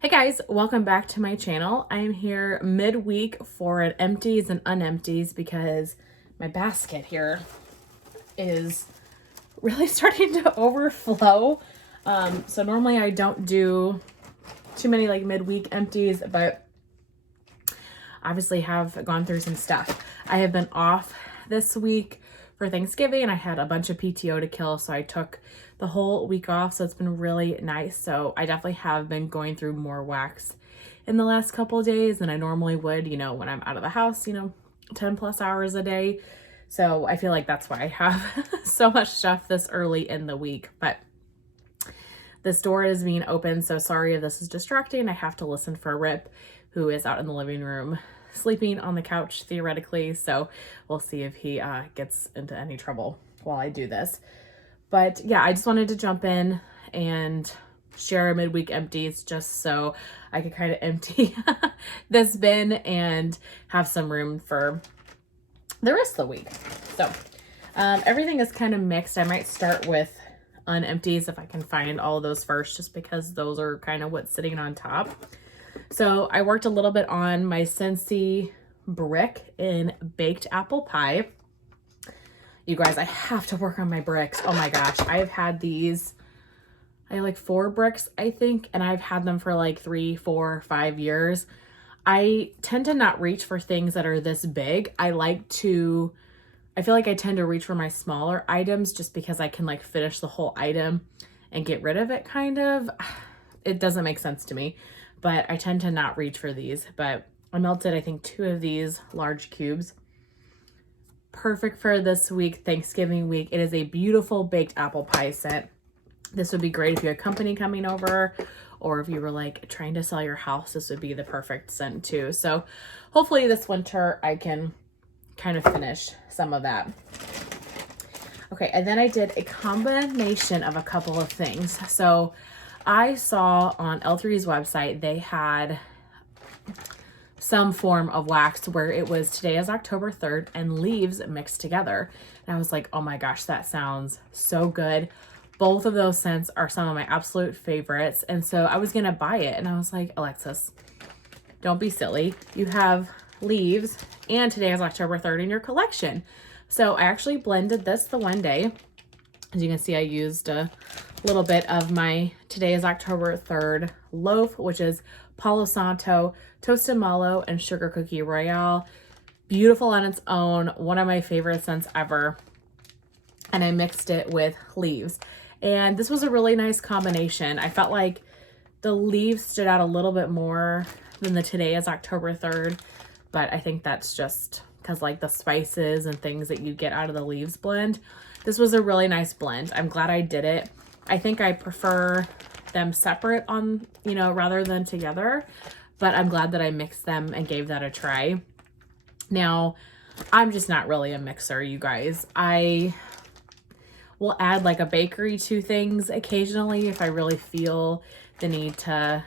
Hey guys, welcome back to my channel. I am here midweek for an empties and unempties because my basket here is really starting to overflow. So normally I don't do too many like midweek empties, but obviously have gone through some stuff. I have been off this week for Thanksgiving and I had a bunch of PTO to kill, so I took the whole week off, so it's been really nice. So I definitely have been going through more wax in the last couple of days than I normally would, you know, when I'm out of the house, 10 plus hours a day. So I feel like that's why I have so much stuff this early in the week. But the store is being open, so sorry if this is distracting. I have to listen for Rip, who is out in the living room sleeping on the couch theoretically, so we'll see if he gets into any trouble while I do this. But yeah, I just wanted to jump in and share midweek empties just so I could kind of empty this bin and have some room for the rest of the week. So everything is kind of mixed. I might start with unempties if I can find all of those first, just because those are kind of what's sitting on top. So I worked a little bit on my Scentsy brick in baked apple pie. You guys, I have to work on my bricks. Oh my gosh, I've had these, I have like 4 bricks, I think, and I've had them for like 3, 4, 5 years. I tend to not reach for things that are this big. I feel like I tend to reach for my smaller items just because I can like finish the whole item and get rid of it kind of. It doesn't make sense to me, but I tend to not reach for these. But I melted, I think, 2 of these large cubes. Perfect for this week, Thanksgiving week. It is a beautiful baked apple pie scent. This would be great if you had company coming over, or if you were like trying to sell your house. This would be the perfect scent too. So hopefully this winter I can kind of finish some of that. Okay, and then I did a combination of a couple of things. So I saw on L3's website they had some form of wax where it was today is October 3rd and leaves mixed together. And I was like, oh my gosh, that sounds so good. Both of those scents are some of my absolute favorites. And so I was gonna buy it and I was like, Alexis, don't be silly. You have leaves and today is October 3rd in your collection. So I actually blended this the one day. As you can see, I used a little bit of my today is October 3rd loaf, which is Palo Santo, Toasted Mallow, and Sugar Cookie Royale. Beautiful on its own. One of my favorite scents ever. And I mixed it with leaves. And this was a really nice combination. I felt like the leaves stood out a little bit more than the today is October 3rd. But I think that's just because like the spices and things that you get out of the leaves blend. This was a really nice blend. I'm glad I did it. I think I prefer them separate on, rather than together, but I'm glad that I mixed them and gave that a try. Now, I'm just not really a mixer, you guys. I will add like a bakery to things occasionally if I really feel the need to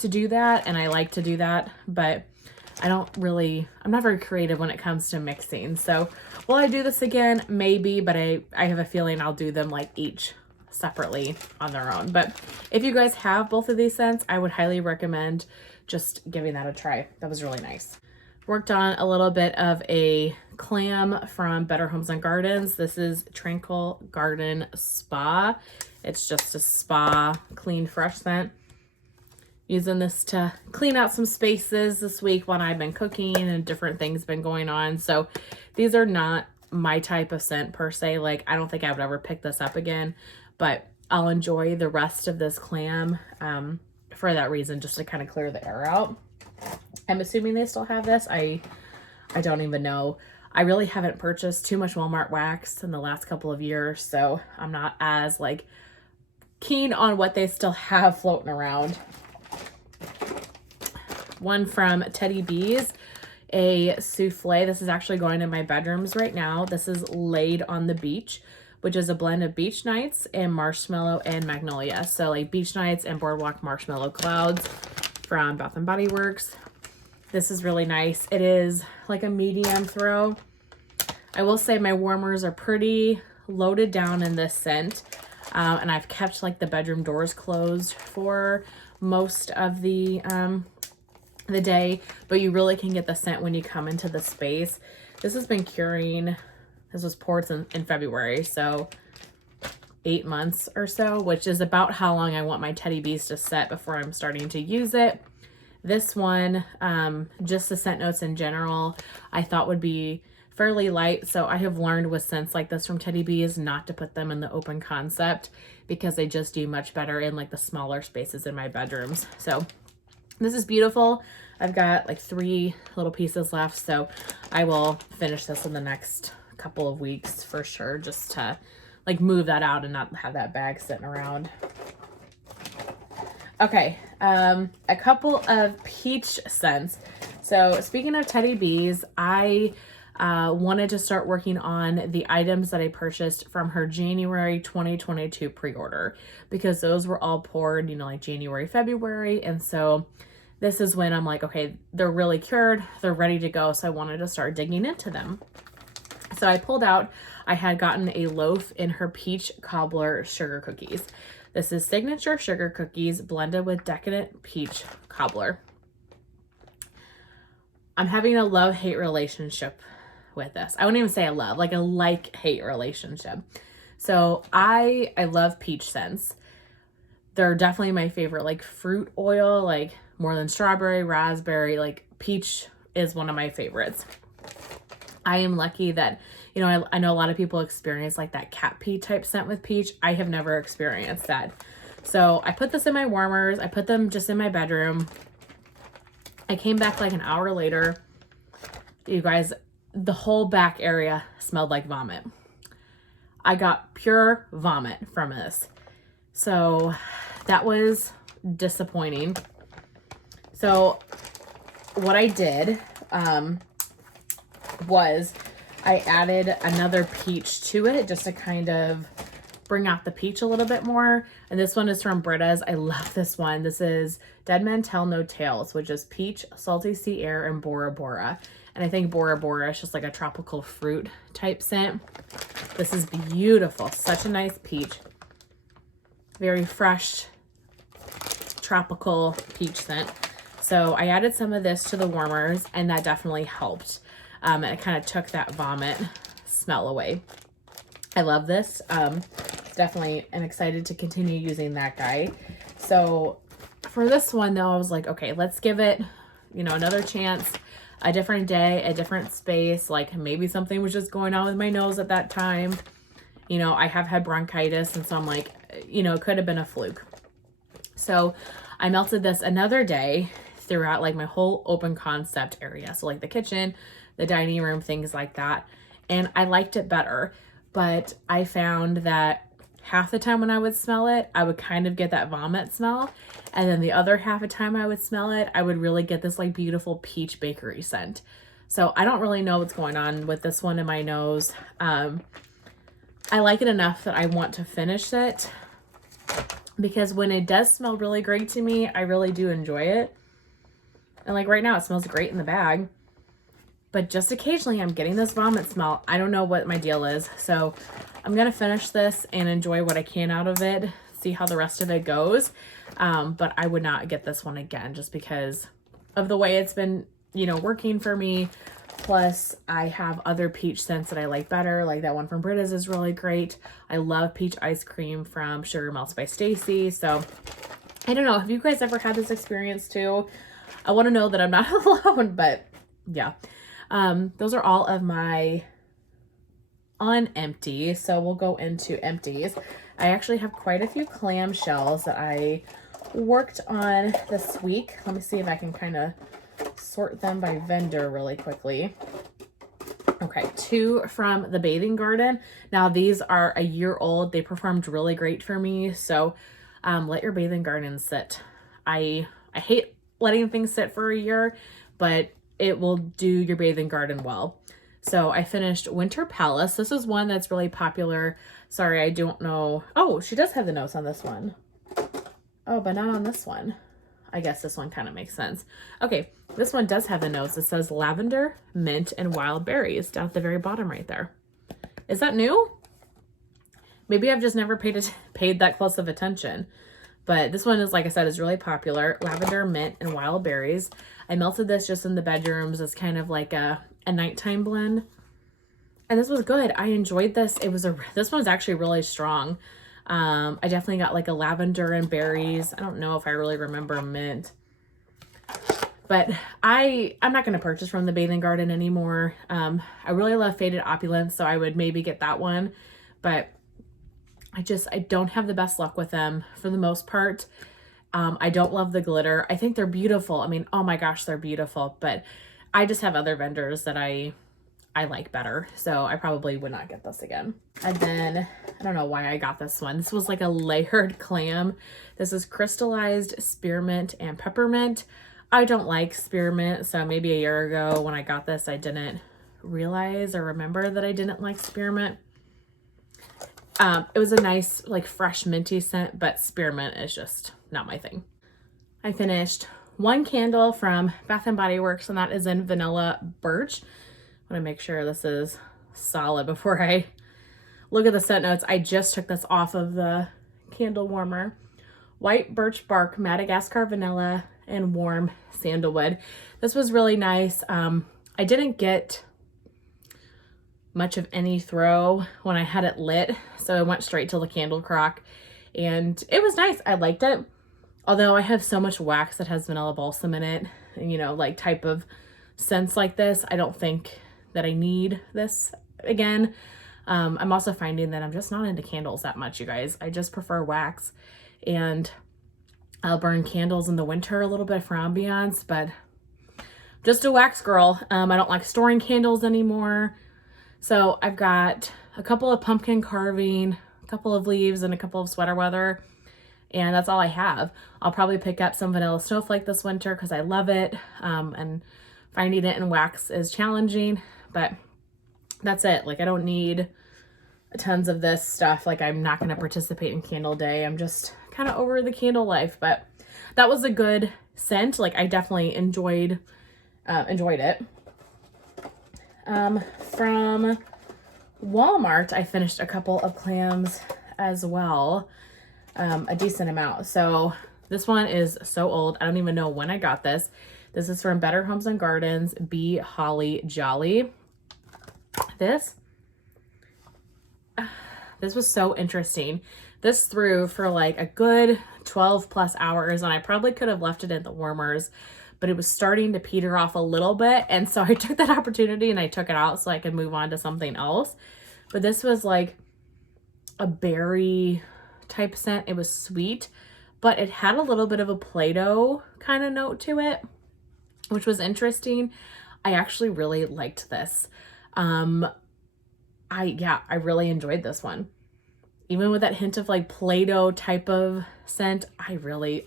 do that, and I like to do that, but I'm not very creative when it comes to mixing. So will I do this again? Maybe, but I have a feeling I'll do them like each separately on their own. But if you guys have both of these scents, I would highly recommend just giving that a try. That was really nice. Worked on a little bit of a Clam from Better Homes and Gardens. This is Tranquil Garden Spa. It's just a spa, clean, fresh scent. Using this to clean out some spaces this week when I've been cooking and different things been going on. So these are not my type of scent per se. Like, I don't think I would ever pick this up again, but I'll enjoy the rest of this Clam for that reason, just to kind of clear the air out. I'm assuming they still have this. I don't even know. I really haven't purchased too much Walmart wax in the last couple of years, so I'm not as like keen on what they still have floating around. One from Teddy B's, a souffle. This is actually going in my bedrooms right now. This is Laid on the Beach, which is a blend of beach nights and marshmallow and magnolia. So like beach nights and boardwalk marshmallow clouds from Bath and Body Works. This is really nice. It is like a medium throw. I will say my warmers are pretty loaded down in this scent. And I've kept like the bedroom doors closed for most of the day, but you really can get the scent when you come into the space. This has been curing. This was poured in February, so 8 months or so, which is about how long I want my Teddy Bees to set before I'm starting to use it. This one, just the scent notes in general, I thought would be fairly light. So I have learned with scents like this from Teddy Bees not to put them in the open concept because they just do much better in like the smaller spaces in my bedrooms. So this is beautiful. I've got like 3 little pieces left, so I will finish this in the next couple of weeks for sure, just to like move that out and not have that bag sitting around. Okay, a couple of peach scents. So speaking of Teddy Bees, I wanted to start working on the items that I purchased from her January 2022 pre-order, because those were all poured, you know, like January, February. And so this is when I'm like, okay, they're really cured, they're ready to go. So I wanted to start digging into them. So I pulled out, I had gotten a loaf in her peach cobbler sugar cookies. This is signature sugar cookies blended with decadent peach cobbler. I'm having a love-hate relationship with this. I wouldn't even say a love, like a like-hate relationship. So I love peach scents. They're definitely my favorite, like fruit oil, like more than strawberry, raspberry, like peach is one of my favorites. I am lucky that, you know, I know a lot of people experience like that cat pee type scent with peach. I have never experienced that. So I put this in my warmers. I put them just in my bedroom. I came back like an hour later. You guys, the whole back area smelled like vomit. I got pure vomit from this. So that was disappointing. So what I did, was I added another peach to it just to kind of bring out the peach a little bit more. And this one is from Britta's. I love this one. This is Dead Men Tell No Tales, which is peach, salty sea air, and Bora Bora. And I think Bora Bora is just like a tropical fruit type scent. This is beautiful. Such a nice peach. Very fresh, tropical peach scent. So I added some of this to the warmers, and that definitely helped. It kind of took that vomit smell away. I love this. Definitely am excited to continue using that guy. So for this one though, I was like, okay, let's give it, you know, another chance, a different day, a different space. Like maybe something was just going on with my nose at that time. You know, I have had bronchitis, and so I'm like, you know, it could have been a fluke. So I melted this another day throughout like my whole open concept area. So like the kitchen, the dining room, things like that. And I liked it better, but I found that half the time when I would smell it, I would kind of get that vomit smell. And then the other half the time I would smell it, I would really get this like beautiful peach bakery scent. So I don't really know what's going on with this one in my nose. I like it enough that I want to finish it, because when it does smell really great to me, I really do enjoy it. And like right now it smells great in the bag. But just occasionally I'm getting this vomit smell. I don't know what my deal is. So I'm going to finish this and enjoy what I can out of it. See how the rest of it goes. But I would not get this one again just because of the way it's been, you know, working for me. Plus I have other peach scents that I like better. Like that one from Britta's is really great. I love peach ice cream from Sugar Melts by Stacy. So I don't know. Have you guys ever had this experience too? I want to know that I'm not alone, but yeah. Those are all of my unempty. So we'll go into empties. I actually have quite a few clam shells that I worked on this week. Let me see if I can kind of sort them by vendor really quickly. Okay, 2 from the Bathing Garden. Now these are a year old. They performed really great for me. So let your bathing garden sit. I hate letting things sit for a year, but it will do your bathing garden well. So I finished Winter Palace. This is one that's really popular. Sorry, I don't know. Oh, she does have the notes on this one. Oh, but not on this one. I guess this one kind of makes sense. Okay, this one does have the notes. It says lavender, mint, and wild berries down at the very bottom right there. Is that new? Maybe I've just never paid that close of attention. But this one is, like I said, is really popular. Lavender, mint, and wild berries. I melted this just in the bedrooms as kind of like a nighttime blend. And this was good. I enjoyed this. This one's actually really strong. I definitely got like a lavender and berries. I don't know if I really remember mint. But I'm not going to purchase from the Bathing Garden anymore. I really love Faded Opulence, so I would maybe get that one. But I don't have the best luck with them for the most part. I don't love the glitter. I think they're beautiful. I mean, oh my gosh, they're beautiful. But I just have other vendors that I like better. So I probably would not get this again. And then, I don't know why I got this one. This was like a layered clam. This is crystallized spearmint and peppermint. I don't like spearmint, so maybe a year ago when I got this, I didn't realize or remember that I didn't like spearmint. It was a nice, like, fresh minty scent, but spearmint is just not my thing. I finished one candle from Bath & Body Works, and that is in Vanilla Birch. I want to make sure this is solid before I look at the scent notes. I just took this off of the candle warmer. White birch bark, Madagascar vanilla, and warm sandalwood. This was really nice. I didn't get much of any throw when I had it lit, so I went straight to the candle crock, and it was nice. I liked it. Although I have so much wax that has vanilla balsam in it, and, you know, like type of scents like this, I don't think that I need this again. I'm also finding that I'm just not into candles that much, you guys. I just prefer wax, and I'll burn candles in the winter a little bit for ambiance, but just a wax girl. I don't like storing candles anymore. So I've got a couple of pumpkin carving, a couple of leaves, and a couple of sweater weather, and that's all I have. I'll probably pick up some vanilla snowflake this winter because I love it, and finding it in wax is challenging, but that's it. Like, I don't need tons of this stuff. Like, I'm not going to participate in candle day. I'm just kind of over the candle life, but that was a good scent. Like, I definitely enjoyed it. From Walmart, I finished a couple of clams as well, a decent amount. So this one is so old. I don't even know when I got this. This is from Better Homes and Gardens, Bee Holly Jolly. This was so interesting. This threw for like a good 12 plus hours, and I probably could have left it in the warmers, but it was starting to peter off a little bit. And so I took that opportunity and I took it out so I could move on to something else. But this was like a berry type scent. It was sweet, but it had a little bit of a Play-Doh kind of note to it, which was interesting. I actually really liked this. I really enjoyed this one. Even with that hint of like Play-Doh type of scent, I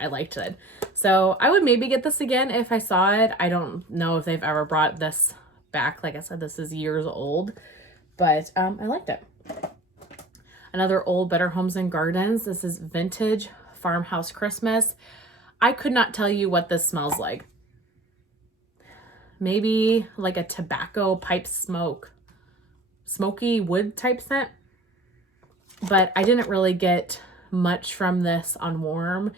liked it. So I would maybe get this again if I saw it. I don't know if they've ever brought this back. Like I said, this is years old, but I liked it. Another old Better Homes and Gardens. This is Vintage Farmhouse Christmas. I could not tell you what this smells like. Maybe like a tobacco pipe smoky wood type scent. But I didn't really get much from this on warm,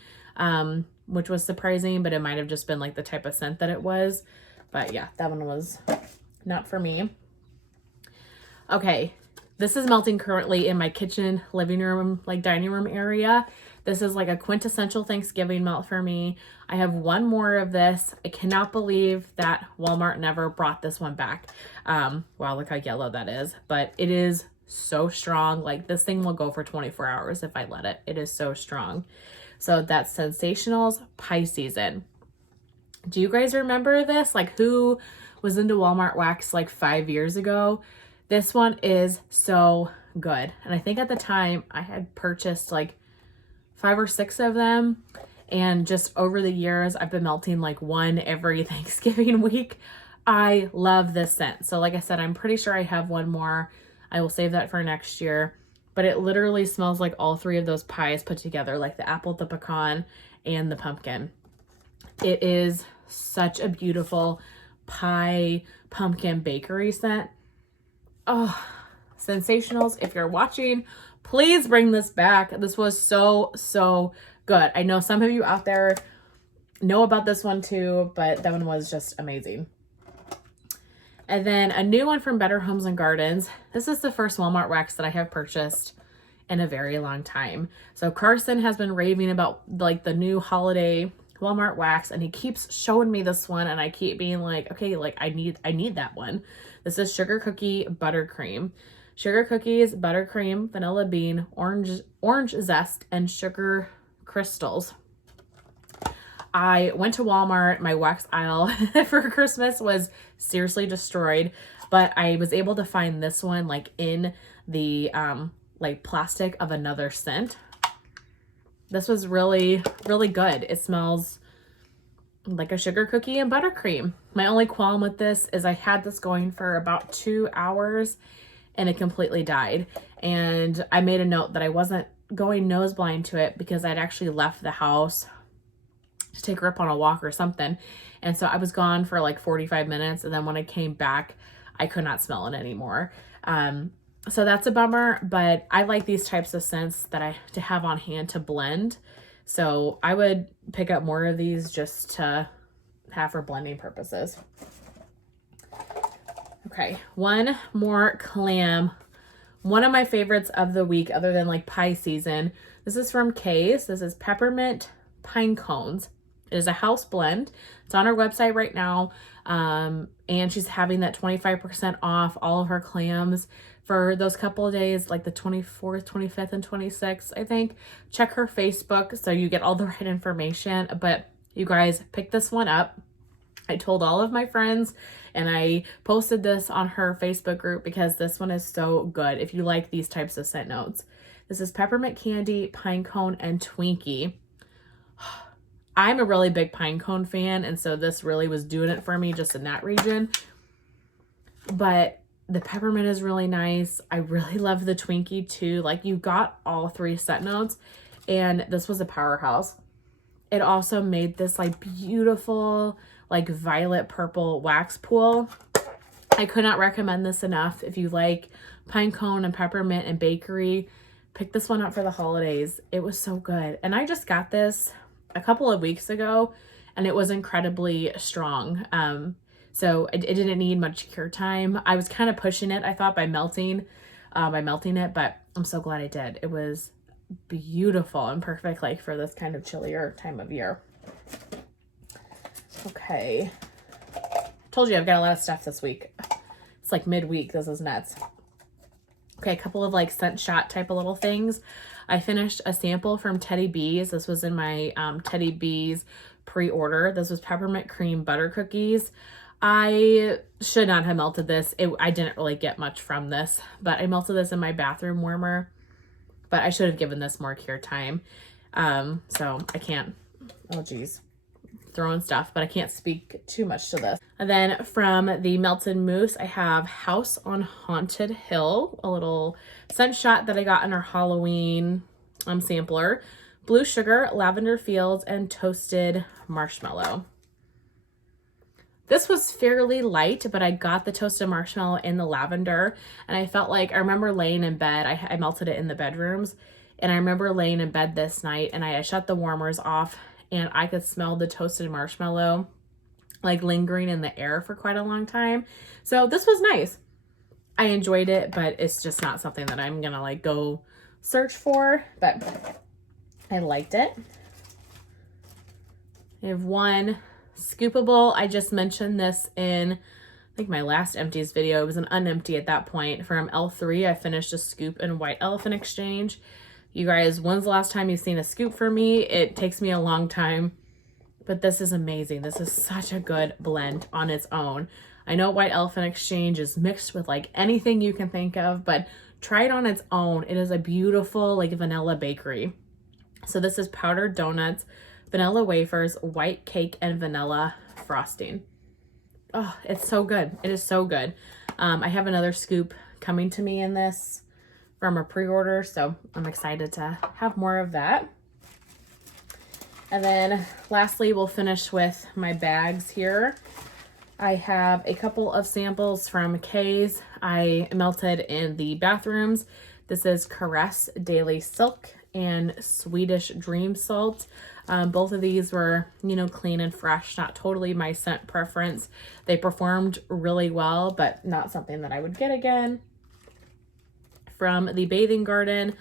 which was surprising, but it might have just been like the type of scent that it was. But yeah, that one was not for me. Okay, this is melting currently in my kitchen, living room, like dining room area. This is like a quintessential Thanksgiving melt for me. I have one more of this. I cannot believe that Walmart never brought this one back. Wow, look how yellow that is. But it is so strong. Like, this thing will go for 24 hours if I let it. It is so strong. So that's Sensational's Pie Season. Do you guys remember this? Like, who was into Walmart wax like 5 years ago? This one is so good. And I think at the time I had purchased like 5 or 6 of them. And just over the years, I've been melting like one every Thanksgiving week. I love this scent. So like I said, I'm pretty sure I have one more. I will save that for next year. But it literally smells like all 3 of those pies put together, like the apple, the pecan, and the pumpkin. It is such a beautiful pie pumpkin bakery scent. Oh, Sensationals, if you're watching, please bring this back. This was so good. I know some of you out there know about this one too, but that one was just amazing. And then a new one from Better Homes and Gardens. This is the first Walmart wax that I have purchased in a very long time. So Carson has been raving about like the new holiday Walmart wax, and he keeps showing me this one, and I keep being like, okay, like I need that one. This is Sugar Cookie Buttercream. Sugar cookies, buttercream, vanilla bean, orange zest, and sugar crystals. I went to Walmart. My wax aisle for Christmas was seriously destroyed, but I was able to find this one like in the like plastic of another scent. This was really, really good. It smells like a sugar cookie and buttercream. My only qualm with this is I had this going for about 2 hours and it completely died. And I made a note that I wasn't going nose blind to it because I'd actually left the house to take Rip on a walk or something. And so I was gone for like 45 minutes. And then when I came back, I could not smell it anymore. So that's a bummer, but I like these types of scents that to have on hand to blend. So I would pick up more of these just to have for blending purposes. Okay, one more Clam. One of my favorites of the week other than like pie season. This is from Kay's. This is Peppermint Pinecones. It is a house blend. It's on our website right now. And she's having that 25% off all of her clams for those couple of days, like the 24th, 25th, and 26th, I think. Check her Facebook so you get all the right information. But you guys, pick this one up. I told all of my friends and I posted this on her Facebook group because this one is so good if you like these types of scent notes. This is Peppermint Candy, Pinecone, and Twinkie. I'm a really big pinecone fan, and so this really was doing it for me just in that region. But the peppermint is really nice. I really love the Twinkie too. Like, you got all three scent notes, and this was a powerhouse. It also made this like beautiful like violet purple wax pool. I could not recommend this enough. If you like pinecone and peppermint and bakery, pick this one up for the holidays. It was so good. And I just got this a couple of weeks ago and it was incredibly strong. So it didn't need much cure time. I was kind of pushing it, I thought, by melting it, but I'm so glad I did. It was beautiful and perfect like for this kind of chillier time of year. Okay. Told you I've got a lot of stuff this week. It's like midweek. This is nuts. Okay, a couple of like scent shot type of little things. I finished a sample from Teddy B's. This was in my Teddy B's pre-order. This was peppermint cream butter cookies. I should not have melted this. I didn't really get much from this, but I melted this in my bathroom warmer. But I should have given this more cure time. So I can't, oh geez, throwing stuff, but I can't speak too much to this. And then from the Melted Mousse, I have House on Haunted Hill, a little scent shot that I got in our Halloween sampler. Blue sugar, lavender fields, and toasted marshmallow. This was fairly light, but I got the toasted marshmallow in the lavender, and I felt like, I remember laying in bed, I melted it in the bedrooms, and I remember laying in bed this night, and I shut the warmers off, and I could smell the toasted marshmallow like lingering in the air for quite a long time. So this was nice. I enjoyed it, but it's just not something that I'm gonna like go search for, but I liked it. I have one scoopable. I just mentioned this in, I think, my last empties video. It was an unempty at that point. From L3, I finished a scoop in White Elephant Exchange. You guys, when's the last time you've seen a scoop for me? It takes me a long time, but this is amazing. This is such a good blend on its own. I know White Elephant Exchange is mixed with like anything you can think of, but try it on its own. It is a beautiful like vanilla bakery. So this is powdered donuts, vanilla wafers, white cake, and vanilla frosting. Oh, it's so good. It is so good. I have another scoop coming to me in this from a pre-order, so I'm excited to have more of that. And then lastly, we'll finish with my bags here. I have a couple of samples from Kay's. I melted in the bathrooms. This is Caress Daily Silk and Swedish Dream Salt. Both of these were, you know, clean and fresh, not totally my scent preference. They performed really well, but not something that I would get again. From the Bathing Garden,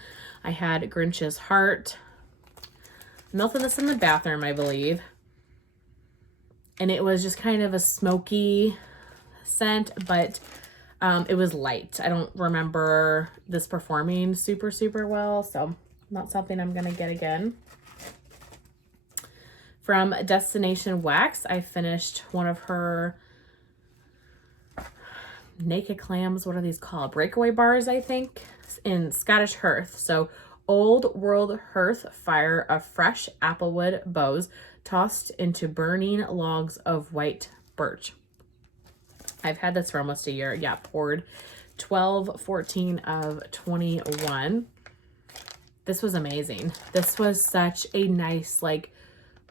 I had Grinch's Heart. I melted this in the bathroom, I believe. And it was just kind of a smoky scent, but it was light. I don't remember this performing super, super well, so not something I'm gonna get again. From Destination Wax, I finished one of her naked clams. What are these called? Breakaway Bars, I think, in Scottish Hearth. So Old World Hearth Fire of fresh applewood boughs tossed into burning logs of white birch. I've had this for almost a year. Yeah, poured 12/14 of 21. This was amazing. This was such a nice, like,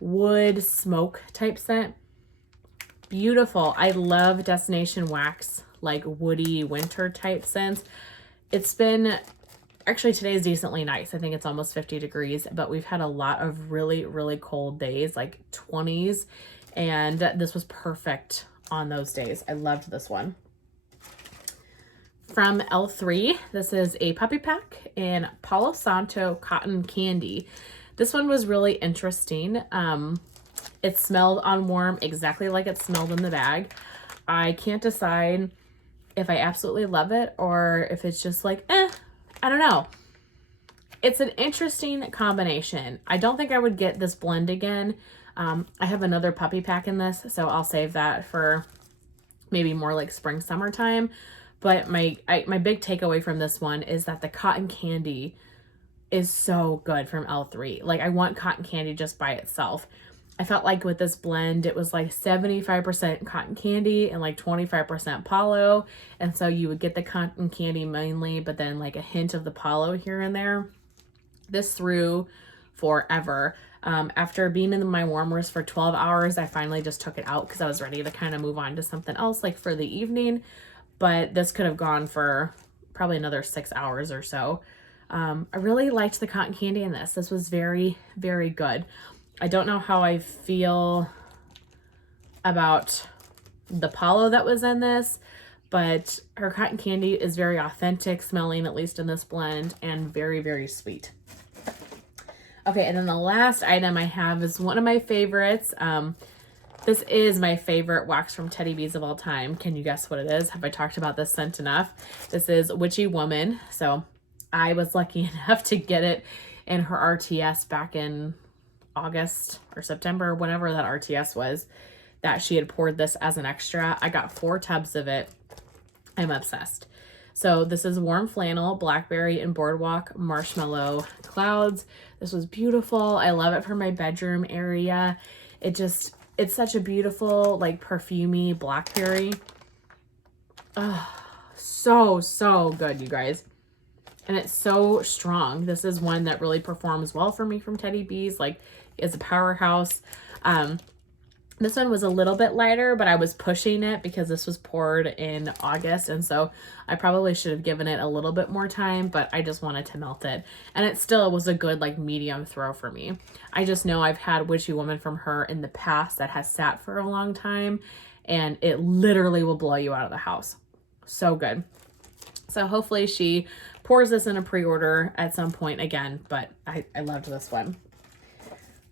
wood smoke type scent. Beautiful. I love Destination Wax, like woody winter type scents. It's been, actually today's decently nice. I think it's almost 50 degrees, but we've had a lot of really, really cold days, like 20s, and this was perfect on those days. I loved this one. From L3, this is a puppy pack in Palo Santo Cotton Candy. This one was really interesting. It smelled on warm exactly like it smelled in the bag. I can't decide if I absolutely love it or if it's just like, I don't know. It's an interesting combination. I don't think I would get this blend again. I have another puppy pack in this, so I'll save that for maybe more like spring, summertime. But my big takeaway from this one is that the cotton candy is so good from L3. Like, I want cotton candy just by itself. I felt like with this blend, it was like 75% cotton candy and like 25% Palo. And so you would get the cotton candy mainly, but then like a hint of the Palo here and there. This threw forever. After being in my warmers for 12 hours, I finally just took it out because I was ready to kind of move on to something else like for the evening. But this could have gone for probably another 6 hours or so. I really liked the cotton candy in this. This was very, very good. I don't know how I feel about the Palo that was in this, but her cotton candy is very authentic smelling, at least in this blend, and very, very sweet. Okay, and then the last item I have is one of my favorites. This is my favorite wax from Teddy Bees of all time. Can you guess what it is? Have I talked about this scent enough? This is Witchy Woman. So I was lucky enough to get it in her RTS back in August or September, whenever that RTS was, that she had poured this as an extra. I got 4 tubs of it. I'm obsessed. So this is Warm Flannel, Blackberry, and Boardwalk Marshmallow Clouds. This was beautiful. I love it for my bedroom area. It's such a beautiful, like, perfumey blackberry. Oh, so good, you guys. And it's so strong. This is one that really performs well for me from Teddy Bees. Like, it's a powerhouse. This one was a little bit lighter, but I was pushing it because this was poured in August. And so I probably should have given it a little bit more time, but I just wanted to melt it. And it still was a good, like, medium throw for me. I just know I've had Witchy Woman from her in the past that has sat for a long time, and it literally will blow you out of the house. So good. So hopefully she pours this in a pre-order at some point again, but I loved this one.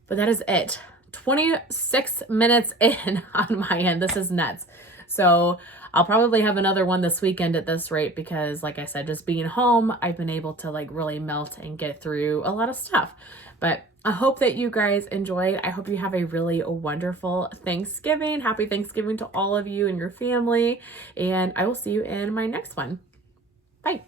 But that is it. 26 minutes in on my end. This is nuts. So I'll probably have another one this weekend at this rate because, like I said, just being home, I've been able to, like, really melt and get through a lot of stuff. But I hope that you guys enjoyed. I hope you have a really wonderful Thanksgiving. Happy Thanksgiving to all of you and your family. And I will see you in my next one. Bye.